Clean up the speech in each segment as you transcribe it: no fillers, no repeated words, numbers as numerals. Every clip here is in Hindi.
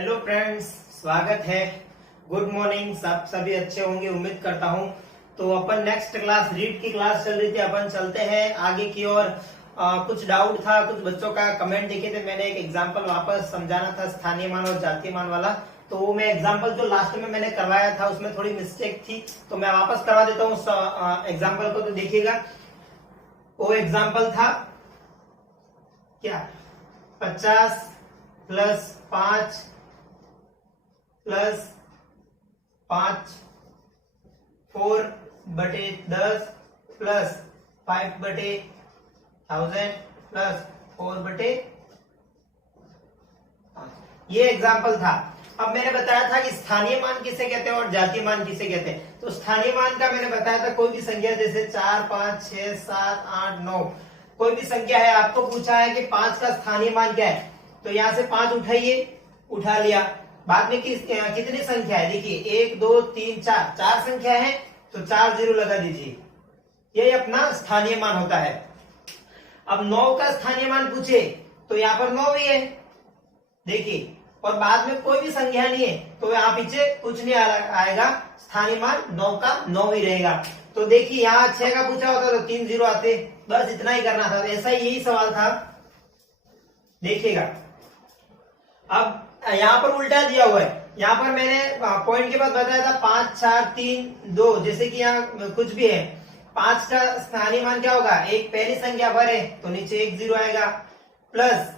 हेलो फ्रेंड्स, स्वागत है। Good morning. सब सभी अच्छे होंगे उम्मीद करता हूँ। तो अपन नेक्स्ट क्लास रीड की क्लास चल रही थी, अपन चलते हैं आगे की ओर। कुछ डाउट था, कुछ बच्चों का कमेंट देखे थे, मैंने एक एग्जांपल वापस समझाना था स्थानीय मान और जातीय मान वाला। तो वो मैं एग्जांपल जो लास्ट में मैंने करवाया था उसमें थोड़ी मिस्टेक थी, तो मैं वापस करवा देता हूँ उस एग्जाम्पल को। तो देखिएगा, वो एग्जाम्पल था क्या, 50 प्लस 5 प्लस 5 4/10 प्लस 5/1000 प्लस 4/5। ये एग्जाम्पल था। अब मैंने बताया था कि स्थानीय मान किसे कहते हैं और जातीय मान किसे कहते हैं। तो स्थानीय मान का मैंने बताया था कोई भी संख्या, जैसे 4 5 6 7 8 9, कोई भी संख्या है, आपको पूछा है कि 5 का स्थानीय मान क्या है, तो यहां से 5 उठाइए, उठा लिया। बाद में कितनी संख्या है, देखिए 1 2 3 4, 4 संख्या है तो 4 0 लगा दीजिए, यही अपना स्थानीय मान होता है। अब 9 का स्थानीय मान पूछे तो यहाँ पर 9 भी है, देखिए, और बाद में कोई भी संख्या नहीं है तो यहाँ पीछे कुछ नहीं आएगा, स्थानीय मान 9 का 9 ही रहेगा। तो देखिए यहाँ 6 का पूछा होता तो 3 0 आते, बस इतना ही करना था। ऐसा ही यही सवाल था, देखिएगा। अब यहाँ पर उल्टा दिया हुआ है, यहाँ पर मैंने पॉइंट के बाद बताया था 5 4 3 2, जैसे कि यहाँ कुछ भी है। 5 का स्थानीय मान क्या होगा, एक पहली संख्या पर है तो नीचे 1 0 आएगा, प्लस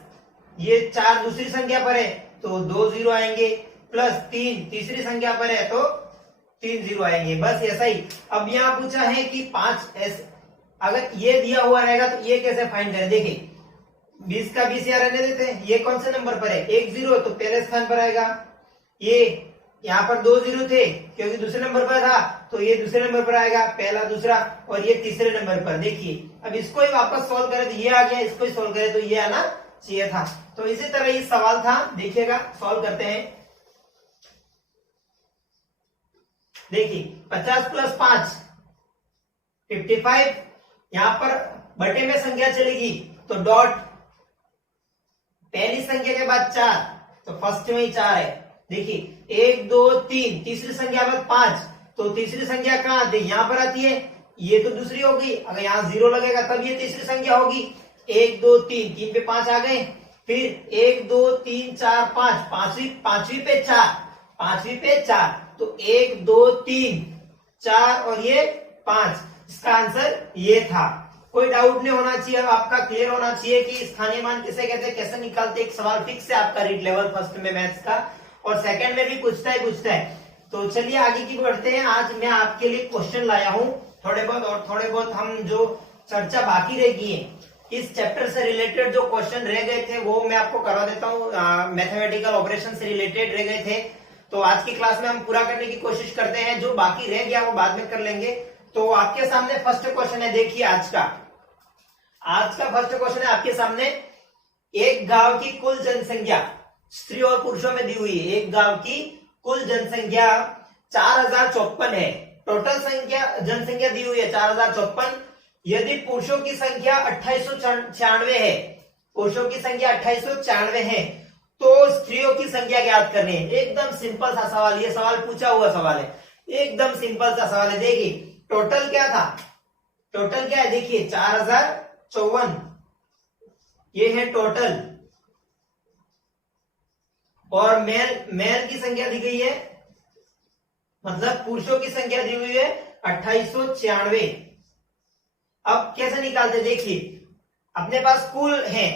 ये 4 दूसरी संख्या पर है तो 2 0 आएंगे, प्लस 3 तीसरी संख्या पर है तो 3 0 आएंगे, बस ऐसा ही। अब यहाँ पूछा है कि 5 ऐसे, अगर ये दिया हुआ रहेगा तो ये कैसे फाइंड करें, देखिए 20 का 20 यहाँ रहने देते हैं, ये कौन से नंबर पर है, 1 0 तो पहले स्थान पर आएगा। ये यहाँ पर 2 0 थे क्योंकि दूसरे नंबर पर था तो ये दूसरे नंबर पर आएगा, पहला दूसरा, और ये तीसरे नंबर पर। देखिए अब इसको ही वापस सॉल्व करें तो ये आ गया, इसको ही सॉल्व करें तो ये आना चाहिए था। तो इसी तरह ये सवाल था, देखिएगा सॉल्व करते हैं। देखिए 50 प्लस 5 55, यहाँ पर बटे में संख्या चलेगी तो डॉट, पहली संख्या के बाद 4 तो फर्स्ट में ही 4 है। देखिए 1 2 3, तीसरी संख्या बाद 5 तो तीसरी संख्या कहाँ आती है, यहाँ पर आती है, ये तो दूसरी होगी, अगर यहाँ 0 लगेगा तब ये तीसरी संख्या होगी। 1 2 3, 3 पे 5 आ गए, फिर 1 2 3 4 5, पांचवी पे 4, पांचवी पे 4, तो 1 2 3 4 और ये 5, इसका आंसर ये था। कोई डाउट नहीं होना चाहिए, आपका क्लियर होना चाहिए कि स्थानीय मान किसे कहते हैं, कैसे निकालते। एक सवाल फिक्स है आपका रीड लेवल फर्स्ट में मैथ्स का, और सेकंड में भी पूछता है। तो चलिए आगे की बढ़ते हैं। आज मैं आपके लिए क्वेश्चन लाया हूं थोड़े बहुत हम जो चर्चा बाकी रह गई है इस चैप्टर से रिलेटेड, जो क्वेश्चन रह गए थे वो मैं आपको करवा देता हूँ। मैथमेटिकल ऑपरेशन से रिलेटेड रह गए थे, तो आज की क्लास में हम पूरा करने की कोशिश करते हैं। जो बाकी रह गया वो बाद में कर लेंगे। तो आपके सामने फर्स्ट क्वेश्चन है, देखिए आज का फर्स्ट क्वेश्चन है आपके सामने। एक गांव की कुल जनसंख्या स्त्री और पुरुषों में दी हुई है। एक गांव की कुल जनसंख्या 4054 है। टोटल जनसंख्या दी हुई है 4054। यदि पुरुषों की संख्या 2896 है, पुरुषों की संख्या 2896 है, तो स्त्रियों की संख्या ज्ञात करनी है। एकदम सिंपल सा सवाल, ये सवाल पूछा हुआ सवाल है, एकदम सिंपल सा सवाल है। देखिए टोटल क्या था, टोटल क्या है, देखिए 4054, ये है टोटल, और मेल की संख्या दी गई है, मतलब पुरुषों की संख्या दी हुई है 2896। अब कैसे निकालते, देखिए अपने पास कुल है,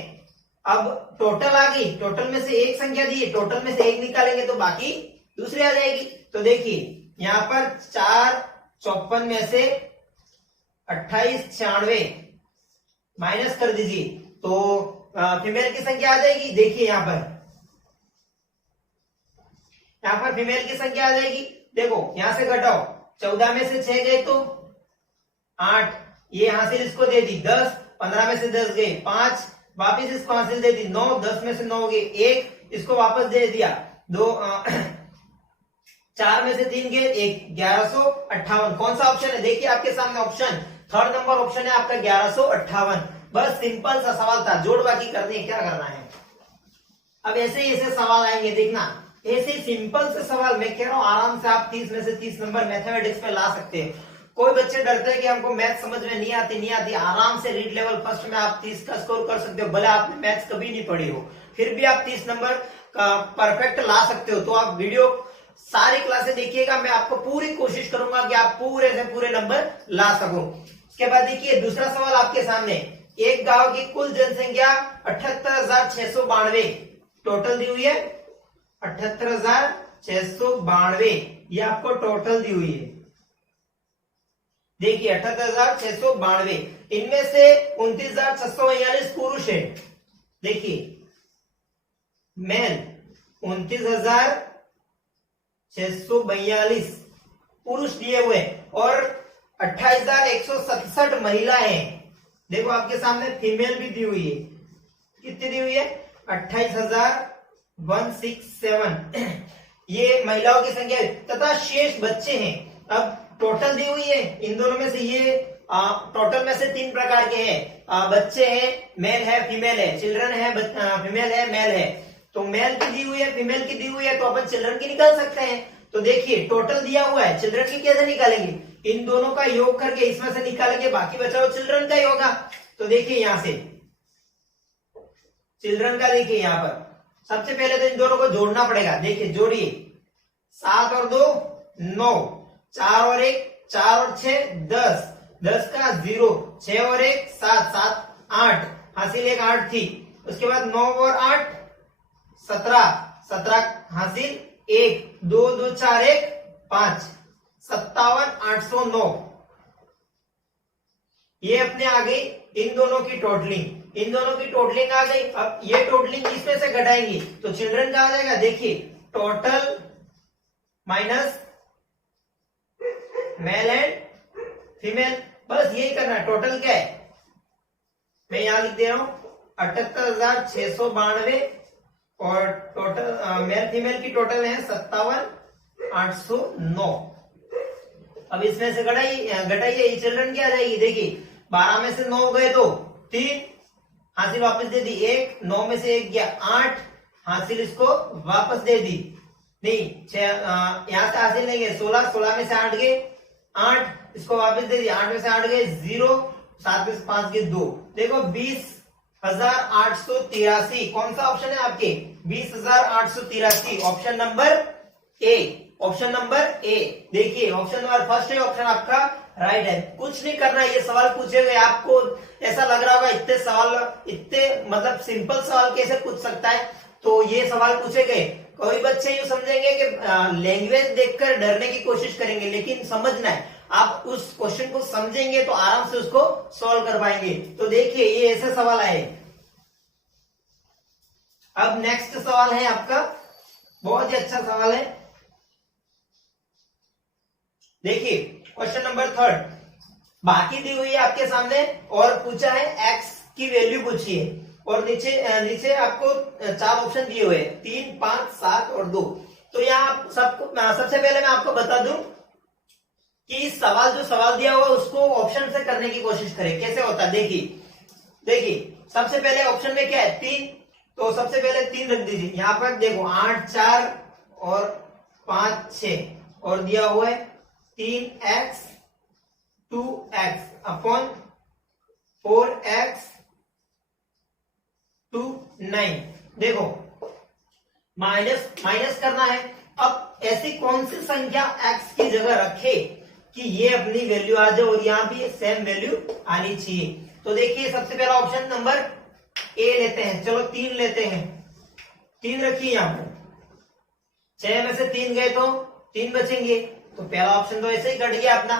अब टोटल आ गई, टोटल में से एक संख्या दी है, टोटल में से एक निकालेंगे तो बाकी दूसरी आ जाएगी। तो देखिए यहां पर 454 में से 2896 माइनस कर दीजिए तो फीमेल की संख्या आ जाएगी। देखिए यहां पर फीमेल की संख्या आ जाएगी। देखो यहां से घटाओ, 14 में से 6 गए तो 8, ये हासिल इसको दे दी 10, 15 में से 10 गए 5, वापिस इसको हासिल दे दी 9, 10 में से 9 गए 1, इसको वापस दे दिया 2, 4 में से 3 गए 1, 1158। कौन सा ऑप्शन है, देखिए आपके सामने ऑप्शन, थर्ड नंबर ऑप्शन है आपका 1158। बस सिंपल सा सवाल था, जोड़ बाकी करनी है, क्या करना है। अब ऐसे ही ऐसे सवाल आएंगे, देखना ऐसे सिंपल से सवाल मैं कह रहा हूं आराम से आप 30 में से 30 नंबर मैथमेटिक्स में ला सकते हैं। कोई बच्चे डरते हैं कि हमको मैथ समझ में नहीं आती, आराम से रीड लेवल फर्स्ट में आप 30 का स्कोर कर सकते हो, भले आपने मैथ्स कभी नहीं पढ़ी हो, फिर भी आप 30 नंबर का परफेक्ट ला सकते हो। तो आप वीडियो सारी क्लासें देखिएगा, मैं आपको पूरी कोशिश करूंगा कि आप पूरे से पूरे नंबर ला सको। उसके बाद देखिए दूसरा सवाल आपके सामने, एक गांव की कुल जनसंख्या 78,692 टोटल दी हुई है, 78,692 ये आपको टोटल दी हुई है। देखिए 78,692, इनमें से 29,642 पुरुष है। देखिए मेल 29,642 पुरुष दिए हुए और 28,167 महिलाएं हैं। देखो आपके सामने फीमेल भी दी हुई है, कितनी दी हुई है 28,167 ये महिलाओं की संख्या है, तथा शेष बच्चे हैं। अब टोटल दी हुई है, इन दोनों में से ये टोटल में से 3 प्रकार के हैं, बच्चे हैं, मेल है, फीमेल है, चिल्ड्रन है, फीमेल है, मेल है। तो मेल की दी हुई है, फीमेल की दी हुई है, तो अपन चिल्ड्रन की निकाल सकते हैं। तो देखिए टोटल दिया हुआ है, चिल्ड्रन की कैसे निकालेंगे, इन दोनों का योग करके इसमें से निकालेंगे, बाकी बचा हुआ चिल्ड्रन का ही होगा। तो देखिए यहां से चिल्ड्रन का, देखिए यहां पर सबसे पहले तो इन दोनों को जोड़ना पड़ेगा। देखिए जोड़िए, 7 और 2 9, 4 और 1 4 और 6 10, 10 का 0, 6 और 1 7, 7 8, हासिल 1 8 थी। उसके बाद 9 और 8 17, 17 हासिल 1, 2 2 4 1 5, 57,809 ये अपने आ गई इन दोनों की टोटलिंग, इन दोनों की टोटलिंग आ गई। अब ये टोटलिंग इसमें से घटाएंगी तो चिल्ड्रन का आ जाएगा। देखिए total minus male and female, बस यही करना है। टोटल क्या है, मैं यहां लिख दे रहा हूं 78,692 और टोटल मेल फीमेल की टोटल है 57,809। अब इसमें से घटाइए, ये चिल्ड्रन क्या आ जाएगी। देखिए 12 में से 9 गए तो 3 हासिल वापस दे दी, 1 9 में से 1 गया 8 हासिल इसको वापस दे दी, नहीं 6 यहां से हासिल नहीं गए, 16 16 में से 8 गए 8 इसको वापस दे दी, 8 में से 8 गए 0, 7 में से 5 गए 2। देखो 20,883 कौन सा ऑप्शन है आपके, 20,883 option number A, option number A. देखिए ऑप्शन नंबर फर्स्ट है, ऑप्शन आपका राइट है। कुछ नहीं करना, ये सवाल पूछे गए, आपको ऐसा लग रहा होगा इतने सवाल, इतने मतलब सिंपल सवाल कैसे पूछ सकता है, तो ये सवाल पूछे गए। कोई बच्चे यूं समझेंगे कि लैंग्वेज देखकर डरने की कोशिश करेंगे, लेकिन समझना है, आप उस क्वेश्चन को समझेंगे तो आराम से उसको सॉल्व कर पाएंगे। तो देखिए ये ऐसे सवाल आए। अब नेक्स्ट सवाल है आपका, बहुत ही अच्छा सवाल है। देखिए क्वेश्चन नंबर 3 बाकी दी हुई है आपके सामने और पूछा है एक्स की वैल्यू पूछी है और नीचे आपको 4 ऑप्शन दिए हुए 3 5 7 और 2। तो यहाँ सबसे पहले मैं आपको बता दूं कि इस सवाल जो सवाल दिया हुआ उसको ऑप्शन से करने की कोशिश करें, कैसे होता है। देखिए सबसे पहले ऑप्शन में क्या है 3, तो सबसे पहले 3 रख दीजिए। यहाँ पर देखो 8 4 और 5 6 और दिया हुआ है 3x 2x अपॉन 4x 2 9। देखो माइनस करना है। अब ऐसी कौन सी संख्या x की जगह रखे कि ये अपनी वैल्यू आ जाए और यहाँ भी सेम वैल्यू आनी चाहिए। तो देखिए सबसे पहला ऑप्शन नंबर ए लेते हैं, चलो 3 लेते हैं, 3 रखिए यहाँ पर, 6 में से 3 गए तो 3 बचेंगे, तो पहला ऑप्शन तो ऐसे ही कट गया अपना,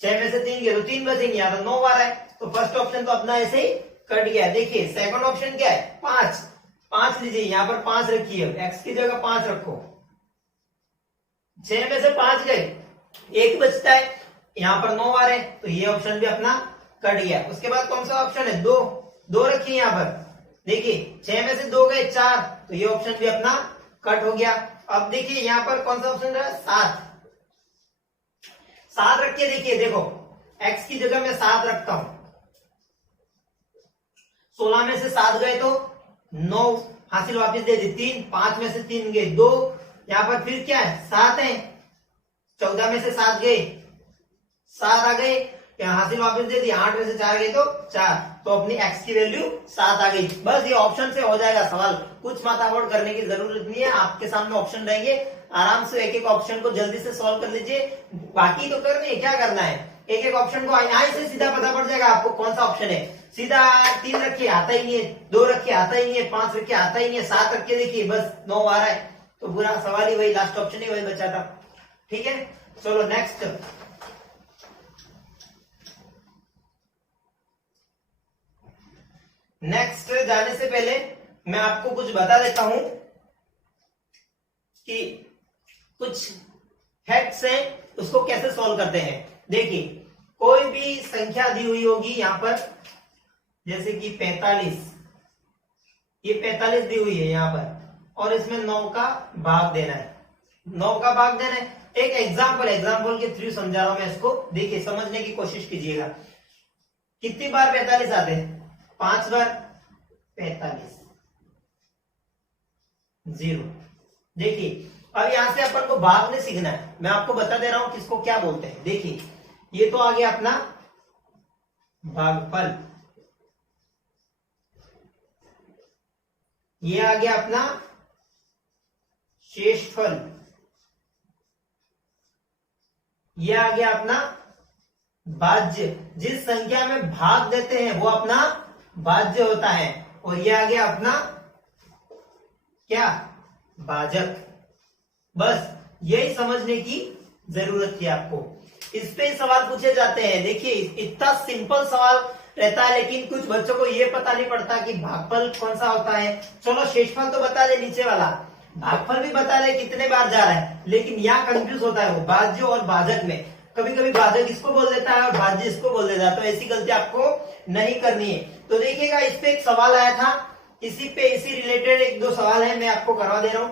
6 में से 3 गए तो 3 बचेंगे, यहाँ तो 9 बार है, तो फर्स्ट ऑप्शन तो अपना ऐसे ही कट गया। देखिए सेकंड ऑप्शन क्या है 5 लीजिए, यहाँ पर 5 रखिए, एक्स की जगह 5 रखो, 6 में से 5 गए, 1 बचता है, यहाँ पर 9 बार है, तो ये ऑप्शन भी अपना कट गया। उसके बाद कौन सा ऑप्शन है 2 रखिए यहाँ पर, देखिए 6 में से 2 गए 4, तो ये ऑप्शन भी अपना कट हो गया। अब देखिए यहाँ पर कौन सा ऑप्शन रहा 7 रखिए। देखिए देखो x की जगह मैं 7 रखता हूं, 16 में से 7 गए तो 9 हासिल वापस दे दी, 3 5 में से 3 गए 2 यहाँ पर फिर क्या है 7 है, 14 में से 7 गए, 7 आ गए, यहाँ हासिल वापस दे दी, 8 में से 4 गए तो 4, तो अपनी x की वैल्यू 7 आ गई। बस ये ऑप्शन से हो जाएगा सवाल, कुछ माथामोड़ करने की जरूरत नहीं है। आपके सामने ऑप्शन रहेंगे, आराम से एक एक ऑप्शन को जल्दी से सॉल्व कर लीजिए। बाकी तो करने है, क्या करना है, एक एक ऑप्शन को यहाँ से सीधा पता पड़ जाएगा आपको कौन सा ऑप्शन है। सीधा 3 रखिए आता ही नहीं है, 2 रखिए आता ही नहीं है, 5 रखिए आता ही नहीं है, 7 रख के देखिए बस 9 आ रहा है, तो पूरा सवाल ही वही, लास्ट ऑप्शन ही वही बचा था। ठीक है, चलो नेक्स्ट। नेक्स्ट जाने से पहले मैं आपको कुछ बता देता हूं कि कुछ फैक्ट्स हैं, उसको कैसे सॉल्व करते हैं। देखिए, कोई भी संख्या दी हुई होगी यहां पर, जैसे कि 45, ये 45 दी हुई है यहां पर, और इसमें 9 का भाग देना है, 9 का भाग देना है। एक एग्जाम्पल के थ्रू समझा रहा हूं मैं इसको, देखिए समझने की कोशिश कीजिएगा। कितनी बार 45 आते हैं, 5 बार 45, 0। देखिए अब यहां से अपन को भागने सीखना है, मैं आपको बता दे रहा हूं किसको क्या बोलते हैं। देखिए ये तो आ गया अपना भागफल, ये आ गया अपना शेषफल, ये आ गया अपना भाज्य। जिस संख्या में भाग देते हैं वो अपना भाज्य होता है, और ये आ गया अपना क्या, भाजक। बस यही समझने की जरूरत थी आपको, इस पे सवाल पूछे जाते हैं। देखिए इतना सिंपल सवाल रहता है, लेकिन कुछ बच्चों को ये पता नहीं पड़ता कि भागफल कौन सा होता है। चलो शेषफल तो बता दे नीचे वाला, भागफल भी बता दे कितने बार जा रहा है, लेकिन यहाँ कंफ्यूज होता है वो भाज्य और भाजक में। कभी कभी भाजक इसको बोल देता है और भाज्य इसको बोल देता है, तो ऐसी गलती आपको नहीं करनी है। तो देखिएगा, इस पे एक सवाल आया था, इसी रिलेटेड एक दो सवाल है, मैं आपको करवा दे रहा हूं।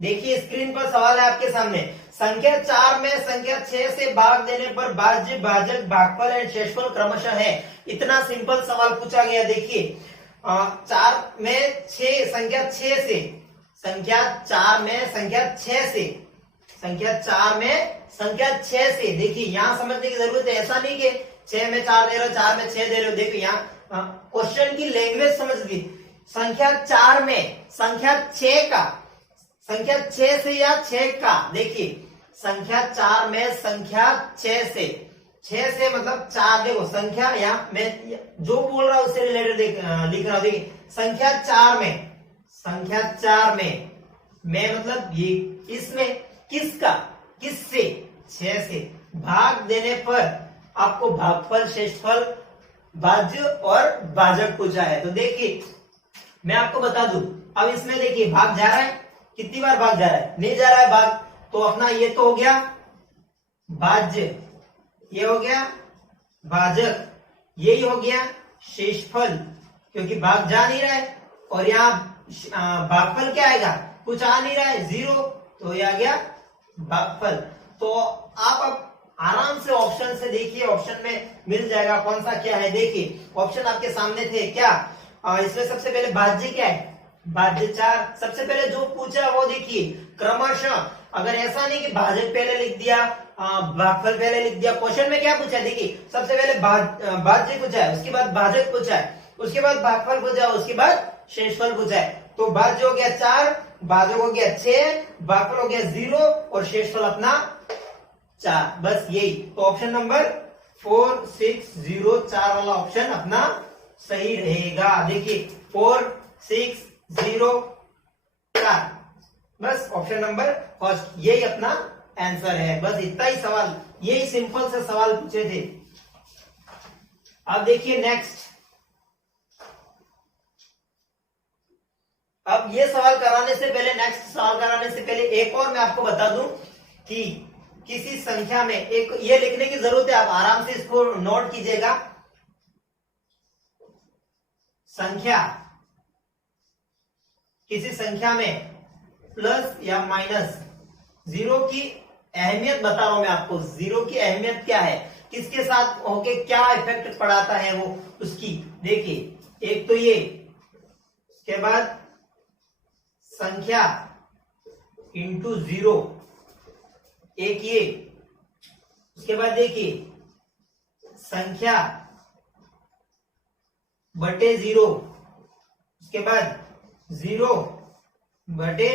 देखिए स्क्रीन पर सवाल है आपके सामने, संख्या 4 में संख्या 6 से भाग देने पर भाज्य, भाजक, भागफल एंड शेषफल क्रमशः है। इतना सिंपल सवाल पूछा गया। देखिए 4 में 6, संख्या 6 से, संख्या 4 में संख्या 6 से, संख्या 4 में संख्या 6 से। देखिए यहां समझने की जरूरत है, ऐसा नहीं कि 6 में 4 दे रहे हो, 4 में 6 दे रहे हो। देखिए यहाँ क्वेश्चन की लैंग्वेज समझ ली, संख्या 4 में संख्या 6 का, संख्या 6 से या 6 का। देखिए संख्या 4 में संख्या 6 से, 6 से मतलब 4, देखो संख्या, यहाँ मैं जो बोल रहा हूं उससे रिलेटेड लिख रहा हूं। देखिए संख्या 4 में, संख्या 4 में, मैं मतलब ये, इसमें किसका, किससे, 6 से भाग देने पर आपको भागफल, शेषफल, भाज्य और भाजक पूछा है। तो देखिए मैं आपको बता दूं, अब इसमें देखिए भाग जा रहा है, कितनी बार भाग जा रहा है, नहीं जा रहा है भाग, तो अपना ये तो हो गया भाज्य, ये हो गया भाजक, यही हो गया शेषफल, क्योंकि भाग जा नहीं रहा है। और यहाँ भागफल क्या आएगा, कुछ आ नहीं रहा है, 0, तो ये आ गया भागफल। तो आप अब आराम से ऑप्शन से देखिए, ऑप्शन में मिल जाएगा कौन सा क्या है। देखिए ऑप्शन आपके सामने थे क्या, इसमें सबसे पहले भाज्य क्या है, भाज्य 4, सबसे पहले जो पूछा वो देखिए क्रमशः। अगर ऐसा नहीं कि भाजक पहले लिख दिया, भागफल पहले लिख दिया, क्वेश्चन में क्या पूछा है, देखिए सबसे पहले भाज्य पूछा है, उसके बाद भाजक पूछा है, उसके बाद भागफल पूछा है, उसके बाद शेषफल पूछा है। तो भाज्य हो गया 4, भाजक हो गया 6, भागफल हो गया 0 और शेषफल अपना 4। बस यही, तो ऑप्शन नंबर 4, 6, 0, 4 वाला ऑप्शन अपना सही रहेगा। देखिए 4, 6, 0, 4, बस ऑप्शन नंबर फर्स्ट, यही अपना आंसर है। बस इतना ही सवाल, यही सिंपल से सवाल पूछे थे। अब देखिए नेक्स्ट, अब ये सवाल कराने से पहले, नेक्स्ट सवाल कराने से पहले एक और मैं आपको बता दूं कि किसी संख्या में, एक ये लिखने की जरूरत है, आप आराम से इसको नोट कीजिएगा। संख्या, किसी संख्या में प्लस या माइनस, 0 की अहमियत बता रहा हूं मैं आपको, 0 की अहमियत क्या है। किसके साथ होके क्या इफेक्ट पड़ाता है वो उसकी। देखिए एक तो ये, उसके बाद संख्या इंटू जीरो, एक ये, उसके बाद देखिए संख्या बटे जीरो, उसके बाद जीरो बटे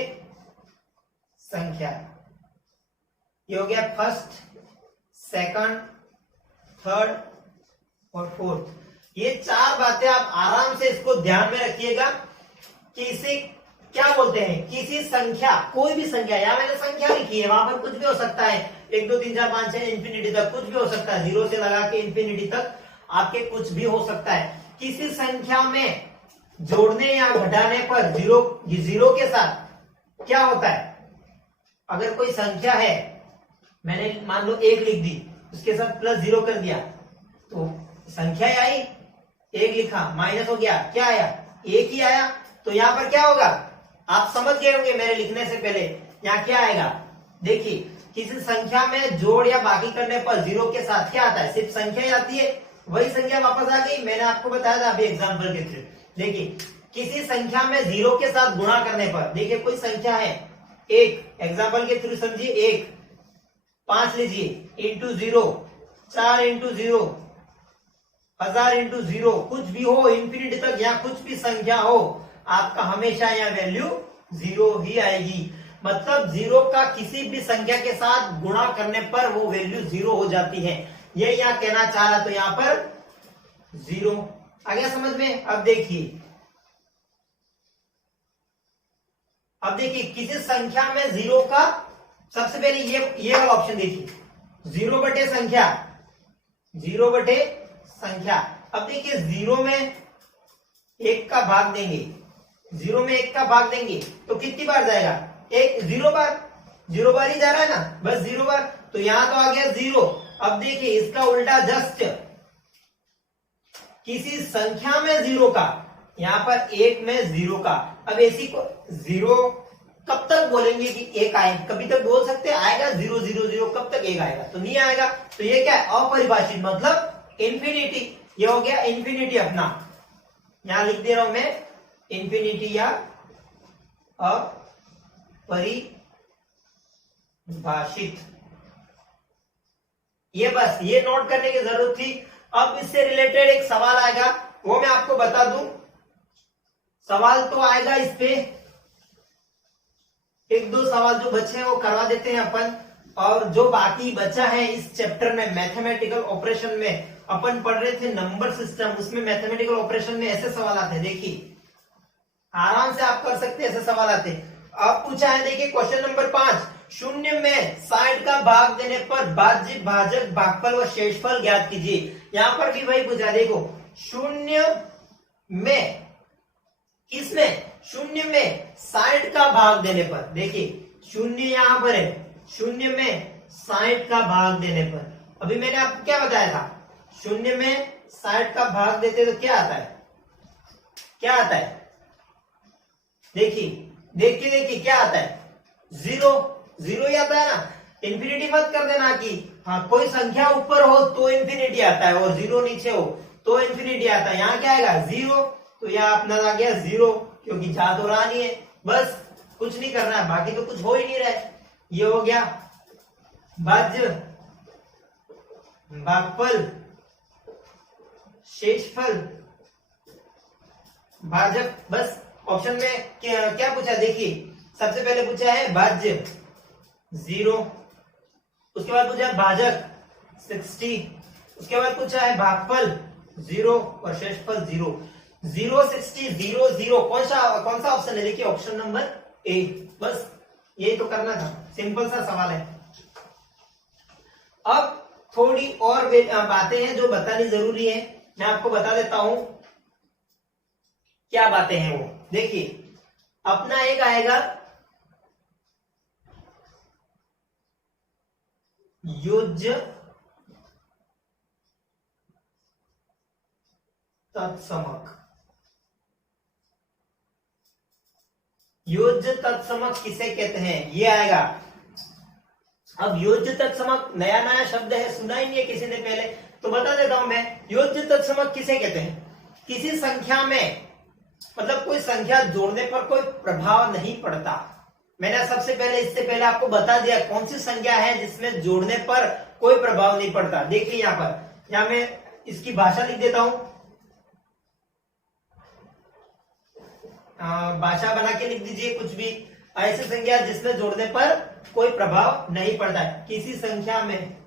संख्या। ये हो गया फर्स्ट, सेकंड, थर्ड और फोर्थ। ये चार बातें आप आराम से इसको ध्यान में रखिएगा कि इसे क्या बोलते हैं। किसी संख्या, कोई भी संख्या, यहां मैंने संख्या लिखी है, वहां पर कुछ भी हो सकता है, 1 2 3 4 5 6 इंफिनिटी तक कुछ भी हो सकता है, जीरो से लगा के इंफिनिटी तक आपके कुछ भी हो सकता है। किसी संख्या में जोड़ने या घटाने पर जीरो के साथ क्या होता है। अगर कोई संख्या है, मैंने मान लो 1 लिख दी, उसके साथ प्लस जीरो कर दिया तो संख्या आई, 1 लिखा माइनस हो गया, क्या आया, 1 ही आया। तो यहां पर क्या होगा, आप समझ गए होंगे मेरे लिखने से पहले। यहां क्या आएगा, देखिए किसी संख्या में जोड़ या बाकी करने पर जीरो के साथ क्या आता है, सिर्फ संख्या ही आती है। वही संख्या वापस आ गई, मैंने आपको बताया था अभी एग्जाम्पल के थ्रू। देखिए किसी संख्या में जीरो के साथ गुणा करने पर, देखिए कोई संख्या है 1, एग्जाम्पल के थ्रू समझिए, 1 5 लीजिए into zero, 4 into zero, 1000 into zero, कुछ भी हो इंफिनिटी तक या कुछ भी संख्या हो, आपका हमेशा यह वैल्यू जीरो ही आएगी। मतलब जीरो का किसी भी संख्या के साथ गुणा करने पर वो वैल्यू जीरो हो जाती है, ये यहां कहना चाह रहा। तो यहां पर जीरो आ गया समझ में। अब देखिए किसी संख्या में जीरो का, सबसे पहले ये वाला ऑप्शन देखिए, जीरो बटे संख्या, जीरो बटे संख्या। अब देखिए जीरो में 1 का भाग देंगे, जीरो में 1 का भाग देंगे तो कितनी बार जाएगा, एक, 0 बार, 0 बार ही जा रहा है ना, बस 0 बार। तो यहां तो आ गया 0। अब देखिए इसका उल्टा जस्ट किसी संख्या में जीरो का, यहां पर 1 में जीरो का। अब ऐसी को जीरो कब तक बोलेंगे कि 1 आए, कभी तक बोल सकते आएगा 0 0 0, कब तक 1 आएगा, तो नहीं आएगा। तो ये क्या है, अपरिभाषित, मतलब इंफिनिटी। ये हो गया इंफिनिटी अपना, यहां लिख दे रहा हूं मैं इंफिनिटी या अपरिभाषित। ये बस ये नोट करने की जरूरत थी। अब इससे रिलेटेड एक सवाल आएगा, वो मैं आपको बता दूं। सवाल तो आएगा इस पे, 1 2 सवाल जो बचे हैं वो करवा देते हैं अपन। और जो बाकी बचा है इस चैप्टर में, मैथमेटिकल ऑपरेशन में अपन पढ़ रहे थे नंबर सिस्टम, उसमें मैथमेटिकल ऑपरेशन में ऐसे सवाल आते हैं। देखिए आराम से आप कर सकते हैं, ऐसे सवाल आते हैं। अब पूछा है, देखिए क्वेश्चन नंबर 5, शून्य में 60 का भाग देने पर भाज्य, भाजक, भागफल व शेषफल ज्ञात कीजिए। यहां पर भी वही पूछा, देखो शून्य में, किसमें, शून्य में 60 का भाग देने पर, देखिए शून्य यहां पर है, शून्य में 60 का भाग देने पर, अभी मैंने आपको क्या बताया था, शून्य में 60 का भाग देते तो क्या आता है, क्या आता है, देखिए क्या आता है, जीरो, जीरो ही आता है ना। इंफिनिटी मत कर देना कि हाँ कोई संख्या ऊपर हो तो इंफिनिटी आता है और जीरो नीचे हो तो इंफिनिटी आता है। यहाँ क्या आएगा, जीरो। तो यहाँ अपना आ गया जीरो, क्योंकि जा तो रहा नहीं है, बस कुछ नहीं करना है, बाकी तो कुछ हो ही नहीं रहा है। ये हो गया भाज्य, भागफल, शेषफल, भाजक। बस ऑप्शन में क्या पूछा, देखिए सबसे पहले पूछा है भाज्य 0, उसके बाद पूछा है भाजक 60, उसके बाद पूछा है भागफल 0 और शेषफल 0। 0 60 0 0, कौन सा ऑप्शन है, देखिए ऑप्शन नंबर ए। बस यही तो करना था, सिंपल सा सवाल है। अब थोड़ी और बातें हैं जो बतानी जरूरी है, मैं आपको बता देता हूं क्या बातें हैं वो। देखिए अपना एक आएगा योज्य तत्समक। योज्य तत्समक किसे कहते हैं, ये आएगा। अब योज्य तत्समक नया नया शब्द है, सुना ही नहीं है किसी ने पहले, तो बता देता हूं मैं। योज्य तत्समक किसे कहते हैं? किसी संख्या में, मतलब कोई संख्या जोड़ने पर कोई प्रभाव नहीं पड़ता। मैंने सबसे पहले, इससे पहले आपको बता दिया कौन सी संख्या है जिसमें जोड़ने पर कोई प्रभाव नहीं पड़ता। देखिए यहां पर, यहां मैं इसकी भाषा लिख देता हूं, भाषा बना के लिख दीजिए कुछ भी। ऐसी संख्या जिसमें जोड़ने पर कोई प्रभाव नहीं पड़ता है। किसी संख्या में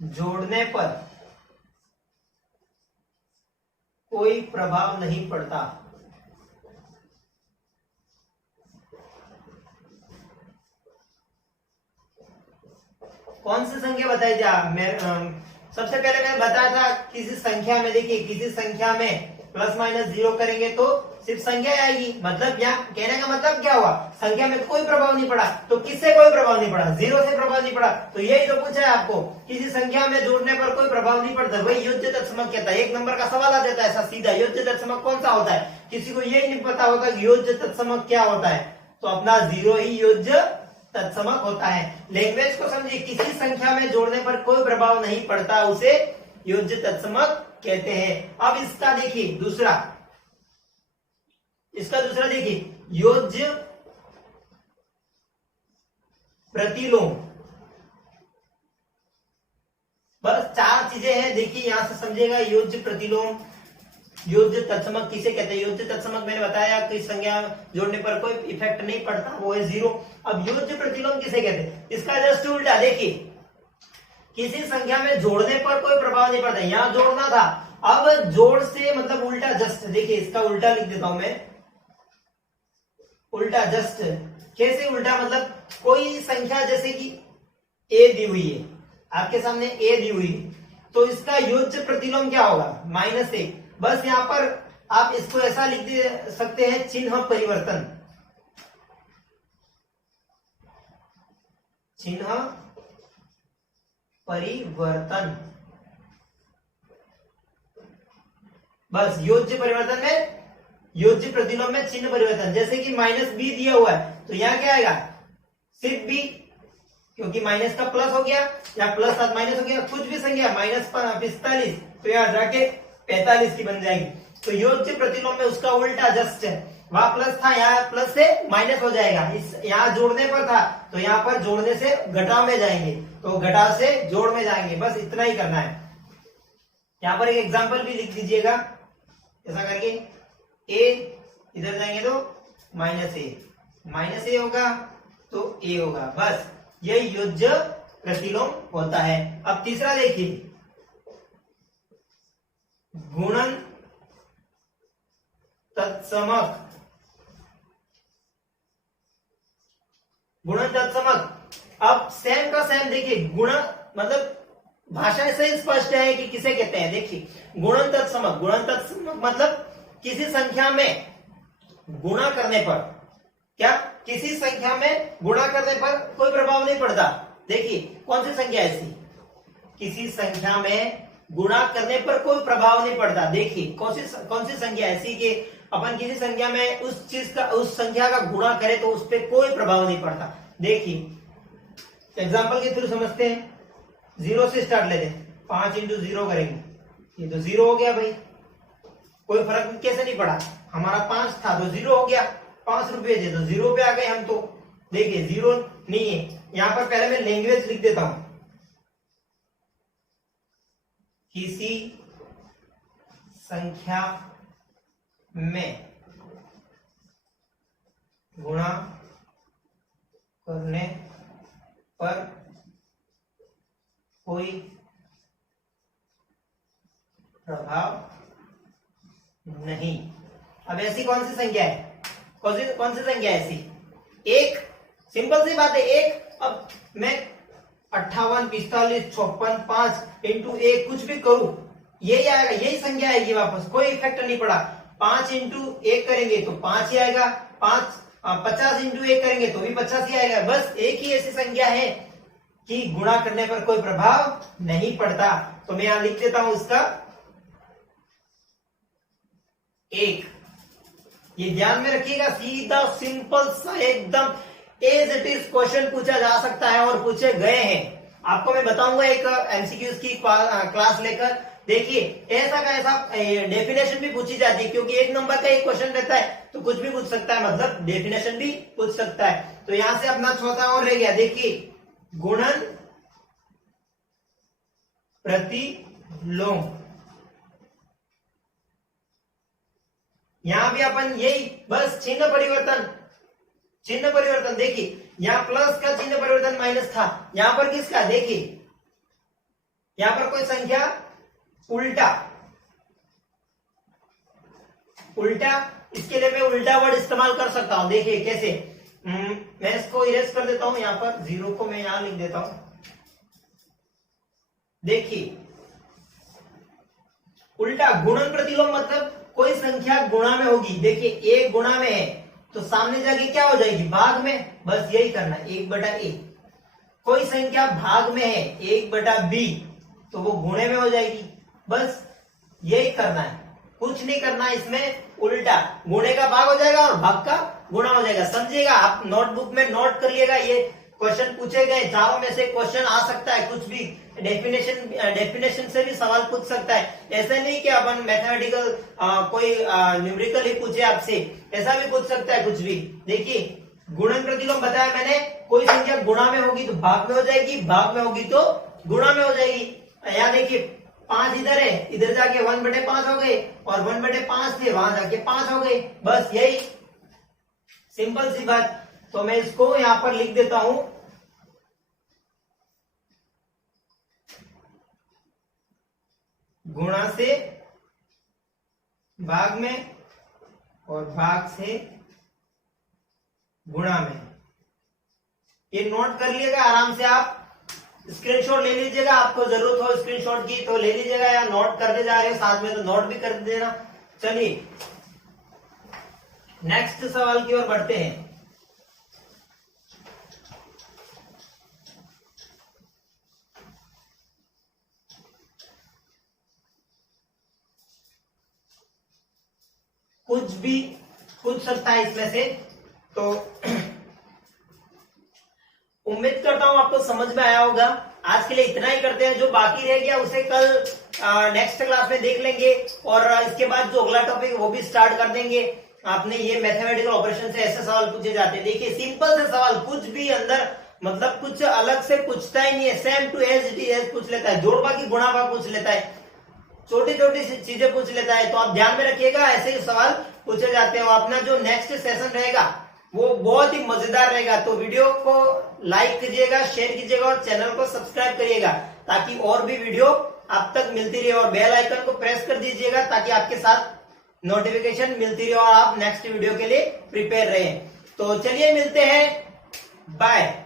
जोड़ने पर कोई प्रभाव नहीं पड़ता। कौन सी संख्या बताई जा? सबसे पहले मैंने बताया था किसी संख्या में, देखिए किसी संख्या में प्लस माइनस 0 करेंगे तो सिर्फ संख्या आएगी। मतलब यहाँ कहने का मतलब क्या हुआ? संख्या में कोई प्रभाव नहीं पड़ा। तो किससे कोई प्रभाव नहीं पड़ा? 0 से प्रभाव नहीं पड़ा। तो यही तो पूछा है आपको, किसी संख्या में जोड़ने पर कोई प्रभाव नहीं पड़ता, वही योज्य तत्समक कहता है। 1 नंबर का सवाल आ जाता है ऐसा सीधा, योज्य तत्समक कौन सा होता है? किसी को यही नहीं पता होता कि योज्य तत्समक क्या होता है, तो अपना 0 ही योज्य तत्समक होता है। लैंग्वेज को समझिए, किसी संख्या में जोड़ने पर कोई प्रभाव नहीं पड़ता, उसे योज्य तत्समक कहते हैं। अब इसका देखिए दूसरा, देखिए योज्य प्रतिलोम। बस 4 चीजें हैं, देखिए यहां से समझिएगा। योज्य प्रतिलोम, योज्य तत्समक किसे कहते हैं? योज्य तत्समक मैंने बताया कि संख्या जोड़ने पर कोई इफेक्ट नहीं पड़ता, वो है 0। अब योज्य प्रतिलोम किसे कहते हैं? इसका जस्ट उल्टा, देखिए किसी संख्या में जोड़ने पर कोई प्रभाव नहीं पड़ता। यहां जोड़ना था, अब जोड़ से मतलब उल्टा जस्ट, देखिए इसका उल्टा लिख देता हूं मैं, उल्टा जस्ट। कैसे उल्टा? मतलब कोई संख्या जैसे कि a दी हुई है, आपके सामने a दी हुई है, तो इसका योज्य प्रतिलोम क्या होगा? -1। बस यहां पर आप इसको ऐसा लिख दे सकते हैं, चिन्ह परिवर्तन, चिन्ह परिवर्तन। बस योज्य परिवर्तन में, योज्य प्रतिलोम में चिन्ह परिवर्तन। जैसे कि -b दिया हुआ है, तो यहां क्या आएगा? सिर्फ b, क्योंकि माइनस का प्लस हो गया, या +7 माइनस हो गया, कुछ भी संख्या -45, तो यहां जाके 45 की बन जाएगी। तो योज्य प्रतिलोम में उसका उल्टा जस्ट है, वहां प्लस था, यहाँ प्लस से माइनस हो जाएगा। इस यहाँ जोड़ने पर था, तो यहाँ पर जोड़ने से घटाव में जाएंगे, तो घटाव से जोड़ में जाएंगे। बस इतना ही करना है। यहाँ पर एक एग्जांपल भी लिख दीजिएगा, ऐसा करके a इधर जाएंगे तो -a होगा तो a होगा। बस यही योज्य प्रतिलोम होता है। अब तीसरा देखिए, गुणन तत्समक। गुणन तत्समक, अब सेम का सेम देखिए, गुण मतलब भाषा से स्पष्ट है कि किसे कहते हैं। देखिए गुणन तत्समक, गुणन तत्समक मतलब किसी संख्या में गुणा करने पर, क्या किसी संख्या में गुणा करने पर कोई प्रभाव नहीं पड़ता। देखिए कौन सी संख्या ऐसी, किसी संख्या में गुणा करने पर कोई प्रभाव नहीं पड़ता। देखिए कौन सी संख्या ऐसी कि अपन किसी संख्या में उस चीज का, उस संख्या का गुणा करें तो उस पर कोई प्रभाव नहीं पड़ता। देखिए एग्जाम्पल के थ्रू समझते हैं, 0 से स्टार्ट लेते हैं, 5 × 0 करेंगे, ये तो 0 हो गया भाई, कोई फर्क कैसे नहीं पड़ा। हमारा 5 था तो 0 हो गया, 5 रुपए थे तो 0 पे आ गए हम। तो देखिए 0 नहीं है। यहां पर पहले मैं लैंग्वेज लिख देता हूं, किसी संख्या में गुणा करने पर कोई प्रभाव नहीं। अब ऐसी कौन सी संख्या है, कौन सी संख्या है ऐसी? 1, सिंपल सी बात है 1। अब मैं 58, 45, 56, 5 × 1 कुछ भी करूं, यही आएगा, यही संख्या आएगी वापस, कोई इफेक्ट नहीं पड़ा। 5 × 1 करेंगे तो 5 ही आएगा, 50 × 1 करेंगे तो भी 50 ही आएगा। बस एक ही ऐसी संख्या है कि गुणा करने पर कोई प्रभाव नहीं पड़ता। तो मैं यहां लिख देता हूं इसका 1। ये ध्यान में रखिएगा, सीधा सिंपल सा एकदम एज इट इज क्वेश्चन पूछा जा सकता है और पूछे गए हैं। आपको मैं बताऊंगा एक एमसीक्यूज की क्लास लेकर। देखिए ऐसा का ऐसा डेफिनेशन भी पूछी जाती है, क्योंकि एक नंबर का एक क्वेश्चन रहता है तो कुछ भी पूछ सकता है, मतलब डेफिनेशन भी पूछ सकता है। तो यहां से अपना चौथा और रह गया, देखिए गुणन प्रतिलोम। यहां भी अपन यही बस चिन्ह परिवर्तन देखिए, यहां प्लस का चिन्ह परिवर्तन माइनस था, यहां पर किसका, देखिए यहां पर कोई संख्या उल्टा, इसके लिए मैं उल्टा वर्ड इस्तेमाल कर सकता हूं। देखिए कैसे, मैं इसको इरेज कर देता हूं, यहां पर 0 को मैं यहां लिख देता हूं। देखिए उल्टा गुणन प्रतिलोम मतलब कोई संख्या गुणा में होगी। देखिए एक गुणा में है तो सामने जाके क्या हो जाएगी, भाग में, बस यही करना, 1/a। कोई संख्या भाग में है 1/b तो वो गुणे में हो जाएगी, बस यही करना है, कुछ नहीं करना इसमें। उल्टा गुणे का भाग हो जाएगा और भाग का गुणा हो जाएगा, समझिएगा। आप नोटबुक में नोट कर लिएगा, ये क्वेश्चन पूछे गए, चारों में से क्वेश्चन आ सकता है, कुछ भी डेफिनेशन से भी सवाल पूछ सकता है। ऐसा नहीं कि अपन मैथमेटिकल कोई न्यूमेरिकल ही पूछे आपसे, ऐसा भी पूछ सकता है कुछ भी। देखिए गुणन प्रतिलोम बताया मैंने, कोई संख्या गुणा में होगी तो भाग में हो जाएगी, भाग में होगी तो गुणा में हो जाएगी। यहाँ देखिए 5 इधर है, इधर जाके 1/5 हो गए, और 1/5 थे वहां जाके 5 हो गए, बस यही सिंपल सी बात। तो मैं इसको यहां पर लिख देता हूं, गुणा से भाग में और भाग से गुणा में। ये नोट कर लीजिएगा आराम से, आप स्क्रीनशॉट ले लीजिएगा, आपको जरूरत हो स्क्रीनशॉट की तो ले लीजिएगा, या नोट करते जा रहे हो साथ में तो नोट भी कर देना। चलिए नेक्स्ट सवाल की ओर बढ़ते हैं। कुछ भी पूछ सकता है इसमें से, तो उम्मीद करता हूं आपको समझ में आया होगा। आज के लिए इतना ही करते हैं, जो बाकी रह गया उसे कल नेक्स्ट क्लास में देख लेंगे, और इसके बाद जो अगला टॉपिक है वो भी स्टार्ट कर देंगे। आपने ये मैथमेटिकल ऑपरेशन से ऐसे सवाल पूछे जाते हैं, देखिए सिंपल से सवाल, कुछ भी अंदर मतलब कुछ अलग से पूछता ही नहीं है, same to as it is पूछ लेता है, जोड़ भाग की गुणा भाग पूछ लेता है, छोटी छोटी चीजें पूछ लेता है। तो आप ध्यान में रखिएगा, ऐसे ही सवाल पूछे जाते हैं। अपना जो नेक्स्ट सेशन रहेगा वो बहुत ही मजेदार रहेगा, तो वीडियो को लाइक कीजिएगा, शेयर कीजिएगा और चैनल को सब्सक्राइब करिएगा, ताकि और भी वीडियो आप तक मिलती रहे, और बेल आइकन को प्रेस कर दीजिएगा ताकि आपके साथ नोटिफिकेशन मिलती रहे और आप नेक्स्ट वीडियो के लिए प्रिपेयर रहें। तो चलिए मिलते हैं, बाय।